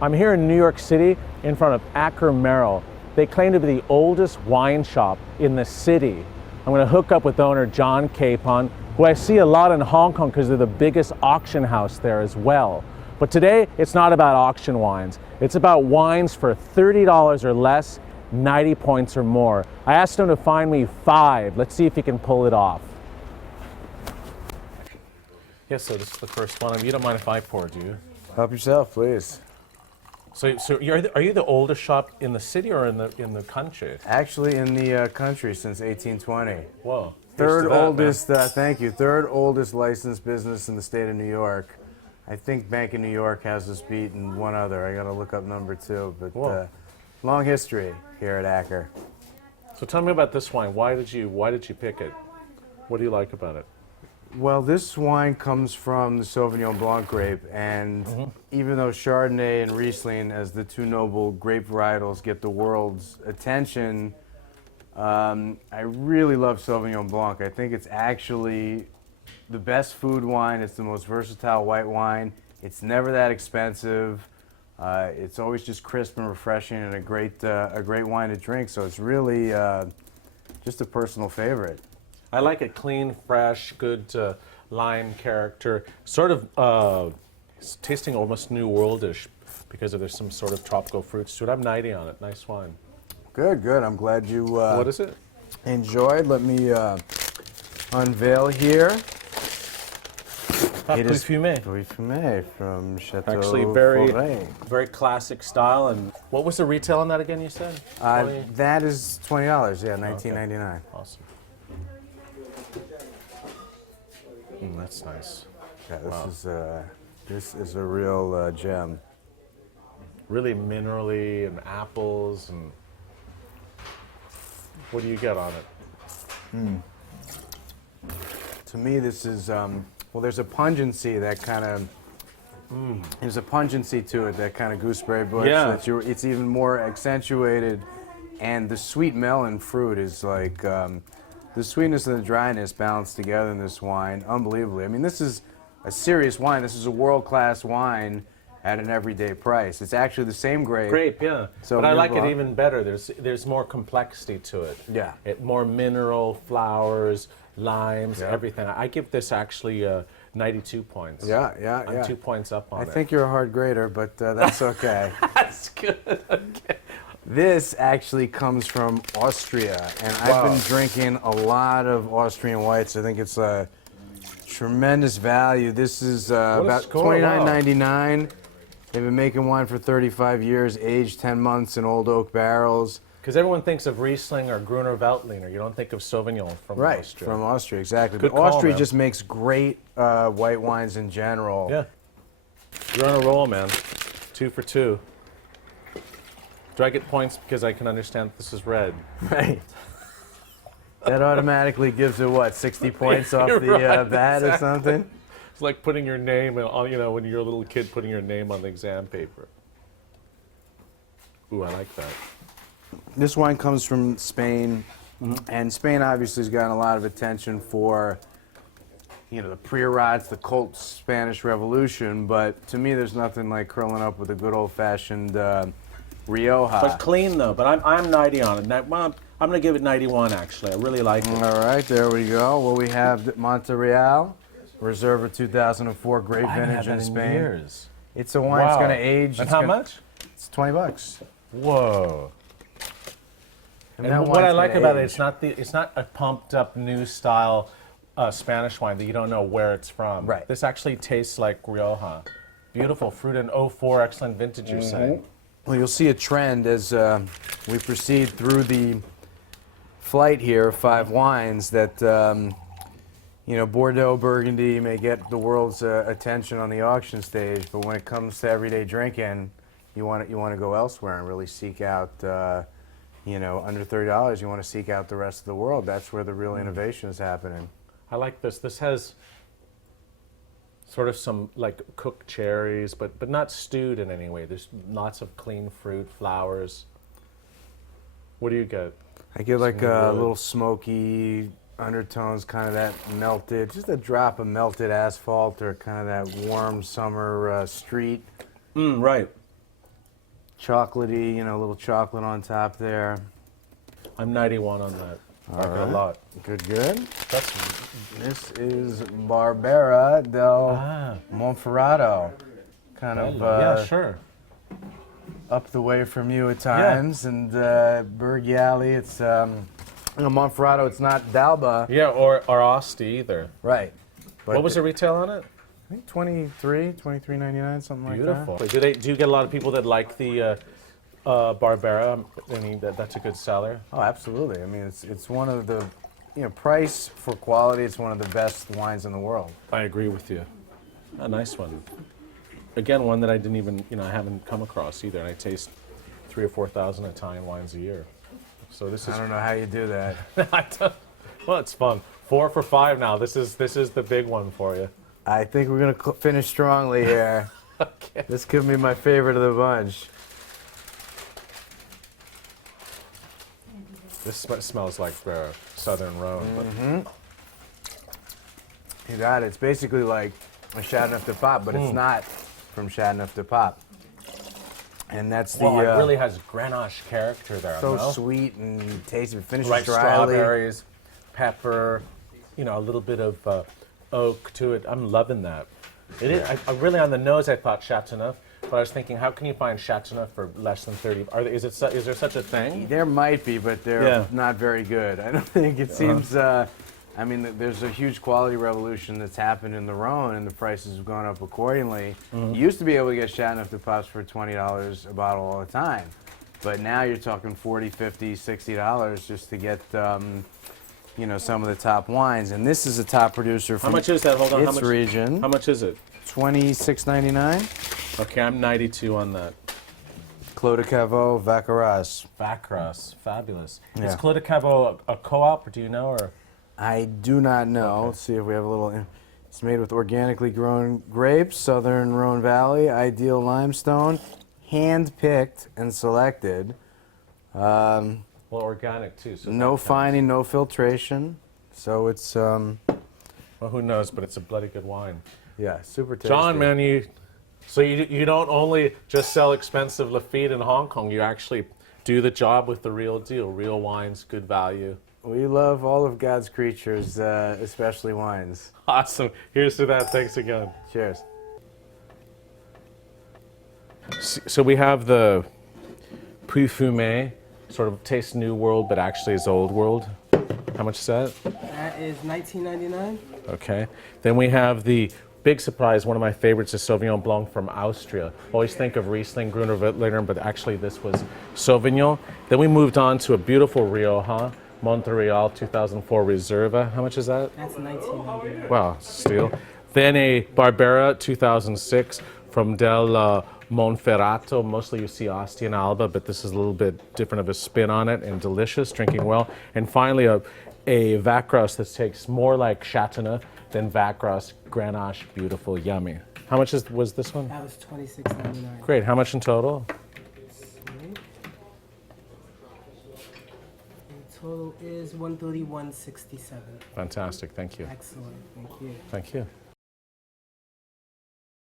I'm here in New York City in front of Acker Merrall. They claim to be the oldest wine shop in the city. I'm going to hook up with owner John Capon, who I see a lot in Hong Kong because they're the biggest auction house there as well. But today, it's not about auction wines. It's about wines for $30 or less, 90 points or more. I asked him to find me 5. Let's see if he can pull it off. Yes, so this is the first one. You don't mind if I pour, do you? Help yourself, please. So are you the oldest shop in the city or in the country? Actually, in the country since 1820. Whoa. Third oldest, thank you, third oldest licensed business in the state of New York. I think Bank of New York has us beat and one other. I got to look up number 2, but long history here at Acker. So tell me about this wine. Why did you pick it? What do you like about it? Well, this wine comes from the Sauvignon Blanc grape, and even though Chardonnay and Riesling, as the 2 noble grape varietals, get the world's attention, I really love Sauvignon Blanc. I think it's actually the best food wine. It's the most versatile white wine. It's never that expensive. It's always just crisp and refreshing, and a great wine to drink. So it's really just a personal favorite. I like it clean, fresh, good lime character. Sort of tasting almost New Worldish because there's some sort of tropical fruits to it. I'm 90 on it. Nice wine. Good, good. I'm glad you what is it? Enjoyed. Let me unveil here. It is Fumé from Chateau Actually, very classic style. And what was the retail on that again? You said that is $20. Yeah, $19.99. Okay. Awesome. That's nice. Yeah, this is a real gem. Really minerally and apples and. What do you get on it? To me, this is well. There's a pungency that kind of. There's a pungency to it, that kind of gooseberry bush. Yeah. It's even more accentuated, and the sweet melon fruit is like the sweetness and the dryness balanced together in this wine, unbelievably. I mean, this is a serious wine. This is a world-class wine at an everyday price. It's actually the same grape. Grape, yeah. So but I like it even better. There's more complexity to it. Yeah. More mineral, flowers, limes, everything. I give this actually 92 points. Yeah. I'm 2 points up on it. I think you're a hard grader, but that's okay. That's good. Okay. This actually comes from Austria, and I've been drinking a lot of Austrian whites. I think it's a tremendous value. This is about $29.99. They've been making wine for 35 years, aged 10 months in old oak barrels. Because everyone thinks of Riesling or Gruner Veltliner. You don't think of Sauvignon from Austria. From Austria, exactly. Good but call, Austria man. just makes great white wines in general. Yeah. You're on a roll, man. 2 for 2. Do I get points because I can understand that this is red? Right. That automatically gives it, what, 60 points off the bat or something? It's like putting your name on, when you're a little kid, putting your name on the exam paper. Ooh, I like that. This wine comes from Spain, and Spain obviously has gotten a lot of attention for, the Priorates, the cult Spanish Revolution, but to me there's nothing like curling up with a good old-fashioned Rioja. But clean, though. But I'm 90 on it. I'm going to give it 91, actually. I really like it. All right, there we go. Well, we have Monterreal, Reserva 2004, great vintage in Spain. Years. It's a wine that's going to age. And how much? It's $20. Whoa. And what I like about it, it's not a pumped up new style Spanish wine that you don't know where it's from. Right. This actually tastes like Rioja. Beautiful fruit in 04, excellent vintage, you're saying. Well, you'll see a trend as we proceed through the flight here of 5 wines that, Bordeaux, Burgundy may get the world's attention on the auction stage, but when it comes to everyday drinking, you want to go elsewhere and really seek out, under $30, you want to seek out the rest of the world. That's where the real innovation is happening. I like this. This has sort of some like cooked cherries, but not stewed in any way. There's lots of clean fruit, flowers. What do you get? I get like a little smoky undertones, kind of that melted, just a drop of melted asphalt or kind of that warm summer street. Right. chocolatey, you know, a little chocolate on top there. I'm 91 on that. I like it a right. lot. Good, good. That's This is Barbera del Monferrato. Kind of yeah, sure. up the way from you at times. And Bergiali, it's, you know, Monferrato, it's not D'Alba. Yeah, or Asti either. Right. But What was the retail on it? I think $23.99, something Beautiful. like that. Do you get a lot of people that like the Barbera? I mean, that's a good seller. Oh, absolutely. I mean, it's one of the, you know, price for quality, it's one of the best wines in the world. I agree with you. A nice one. Again, one that I didn't even, you know, I haven't come across either. And I taste 3,000 or 4,000 Italian wines a year. So this is. I don't know how you do that. Well, it's fun. 4 for 5 now. This is the big one for you. I think we're gonna finish strongly here. Okay. This could be my favorite of the bunch. This smells like Southern Rhone. You got it. It's basically like a Chateauneuf de Pape, but it's not from Chateauneuf de Pape. And that's the. Well, it really has Grenache character there. So no? sweet and tasty. Finishes Right, dryly. strawberries, pepper, you know, a little bit of oak to it. I'm loving that. It is. I really on the nose. I thought Chateauneuf, but I was thinking, how can you find Chateauneuf for less than 30? Is there such a thing? There might be, but they're not very good. I don't think it seems. I mean, there's a huge quality revolution that's happened in the Rhone, and the prices have gone up accordingly. You used to be able to get Chateauneuf de Papes for $20 a bottle all the time, but now you're talking $40, $50, $60 just to get, you know, some of the top wines. And this is a top producer from How much is that? Hold on. its region. How much is it? $26.99. Okay, I'm 92 on that. Clos de Caveau, Vaccaras. Vaccaras, fabulous. Yeah. Is Clos de Caveau a co-op, or do you know, or? I do not know. Let's see if we have a little. It's made with organically grown grapes, Southern Rhone Valley, ideal limestone, hand-picked and selected. Well, organic too. So No fining, no filtration. So it's Well, who knows? But it's a bloody good wine. yeah, super tasty. John, man, you don't only just sell expensive Lafite in Hong Kong. You actually do the job with the real deal. Real wines, good value. We love all of God's creatures, especially wines. Awesome. Here's to that. Thanks again. Cheers. So we have the Puy Fumé, sort of tastes New World, but actually is Old World. How much is that? That is $19.99. Okay. Then we have the big surprise. One of my favorites is Sauvignon Blanc from Austria. Always think of Riesling, Gruner Veltliner, but actually this was Sauvignon. Then we moved on to a beautiful Rioja, Montreal 2004 Reserva. How much is that? That's $19.99. Wow, steal. Then a Barbera 2006 from Del Monferrato. Mostly you see Asti and Alba, but this is a little bit different of a spin on it, and delicious, drinking well. And finally a Vaccaras that tastes more like Chateauneuf than Vaccaras, Grenache, beautiful, yummy. How much was this one? That was $26.99. Great. How much in total? The total is $131.67. Fantastic. Thank you. Excellent. Thank you. Thank you.